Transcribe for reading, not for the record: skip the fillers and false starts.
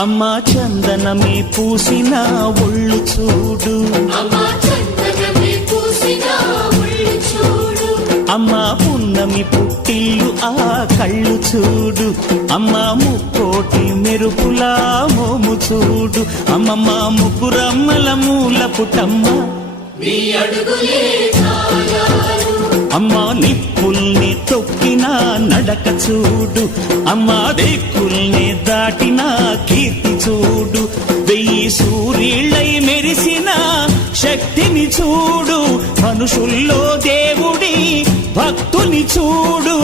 అమ్మా చందనమే పూసిన ఒళ్ళు చూడు, అమ్మా పున్నమి పుట్టిల్లు ఆ కళ్ళు చూడు, అమ్మా ముక్కోటి మెరుపులా మోము చూడు, అమ్మమ్మ ముగ్గురమ్మల మూల పుటమ్మ అమ్మా నిప్పుల్ని తొక్కిన నడక చూడు, అమ్మా దిక్కుల్ని దాటిన కీర్తి చూడు, 1000 సూర్యుళ్ళై మెరిసిన శక్తిని చూడు, మనుషుల్లో దేవుడి భక్తుని చూడు.